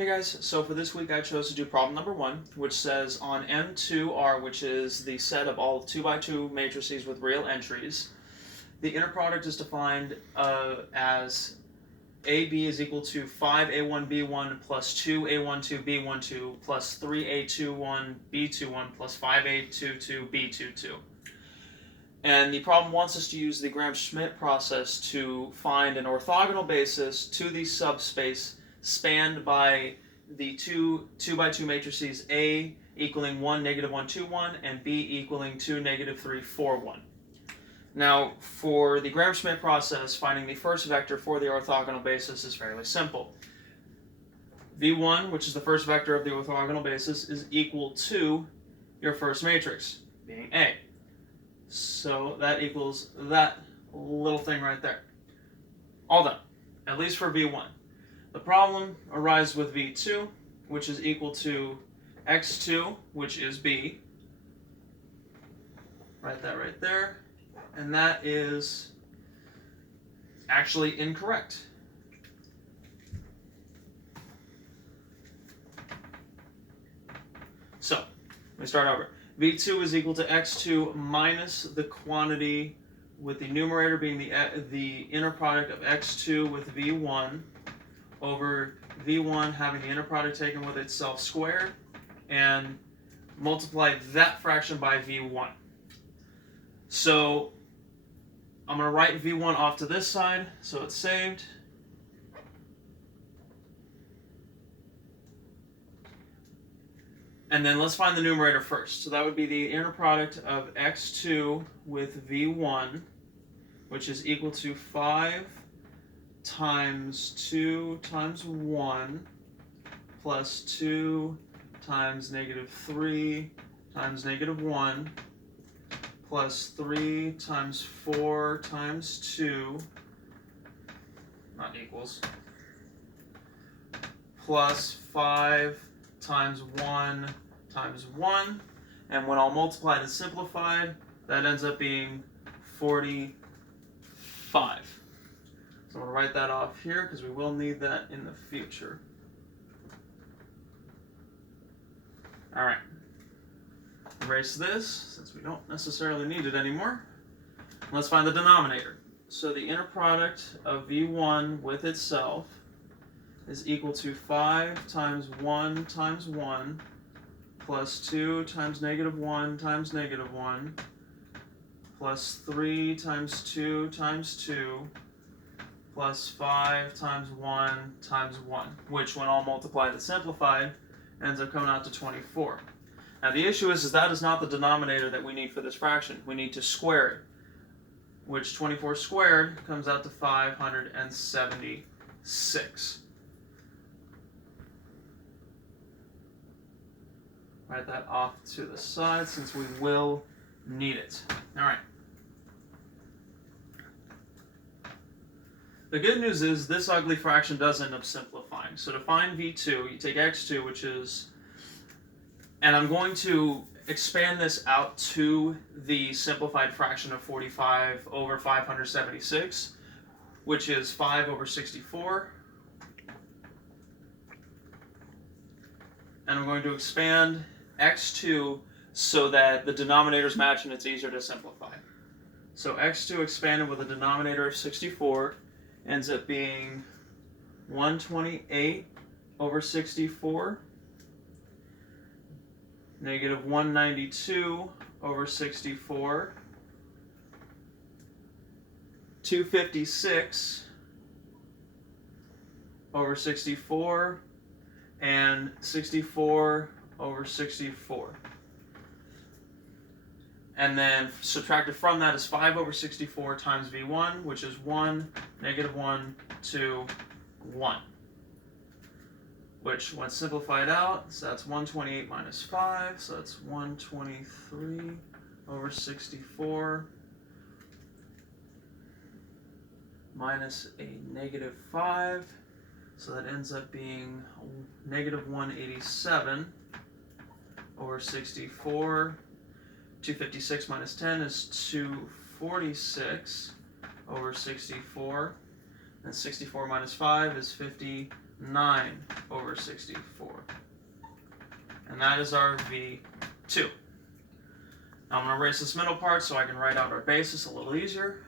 Hey guys, so for this week I chose to do problem number 1, which says on M2R, which is the set of all 2x2 matrices with real entries, the inner product is defined as AB is equal to 5A1B1 plus 2A12B12 plus 3A21B21 plus 5A22B22. And the problem wants us to use the Gram-Schmidt process to find an orthogonal basis to the subspace spanned by the two 2x2 matrices A equaling 1, negative 1, 2, 1, and B equaling 2, negative 3, 4, 1. Now, for the Gram-Schmidt process, finding the first vector for the orthogonal basis is fairly simple. V1, which is the first vector of the orthogonal basis, is equal to your first matrix, being A. So that equals that little thing right there. All done, at least for V1. The problem arises with V2, which is equal to x2, which is B. Write that right there. And that is actually incorrect. So, let me start over. V2 is equal to x2 minus the quantity with the numerator being the inner product of x2 with V1 over V1 having the inner product taken with itself squared, and multiply that fraction by V1. So I'm going to write V1 off to this side, so it's saved. And then let's find the numerator first. So that would be the inner product of x2 with V1, which is equal to 5 times 2 times 1 plus 2 times negative 3 times negative 1 plus 3 times 4 times 2, not equals, plus 5 times 1 times 1, and when all multiplied and simplified, that ends up being 45. So I'm going to write that off here because we will need that in the future. Alright. Erase this since we don't necessarily need it anymore. Let's find the denominator. So the inner product of V1 with itself is equal to 5 times 1 times 1 plus 2 times negative 1 times negative 1 plus 3 times 2 times 2 plus 5 times 1 times 1, which when all multiplied and simplified ends up coming out to 24. Now the issue is that is not the denominator that we need for this fraction. We need to square it, which 24 squared comes out to 576. Write that off to the side since we will need it. All right. The good news is this ugly fraction does end up simplifying. So to find V2, you take x2, which is, and I'm going to expand this out to the simplified fraction of 45 over 576, which is 5 over 64. And I'm going to expand x2 so that the denominators match and it's easier to simplify. So x2 expanded with a denominator of 64 ends up being 128 over 64, negative 192 over 64, 256 over 64, and 64 over 64. And then subtracted from that is 5 over 64 times V1, which is 1, negative 1, 2, 1. Which, when simplified out, so that's 128 minus 5, so that's 123 over 64 minus a negative 5, so that ends up being negative 187 over 64. 256 minus 10 is 246 over 64. And 64 minus 5 is 54. 9 over 64. And that is our V2. Now I'm going to erase this middle part so I can write out our basis a little easier.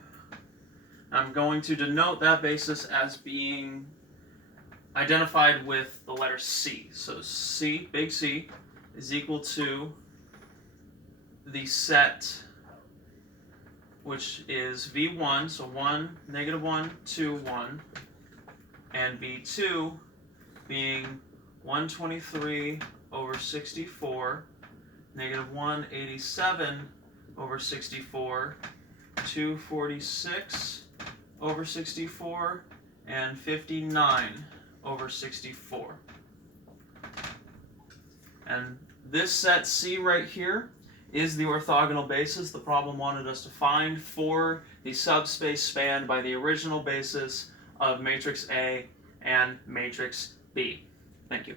I'm going to denote that basis as being identified with the letter C. So C, big C, is equal to the set, which is V1, so 1, negative 1, 2, 1, and V2 being 123 over 64, negative 187 over 64, 246 over 64, and 59 over 64. And this set C right here is the orthogonal basis the problem wanted us to find for the subspace spanned by the original basis of matrix A and matrix B. Thank you.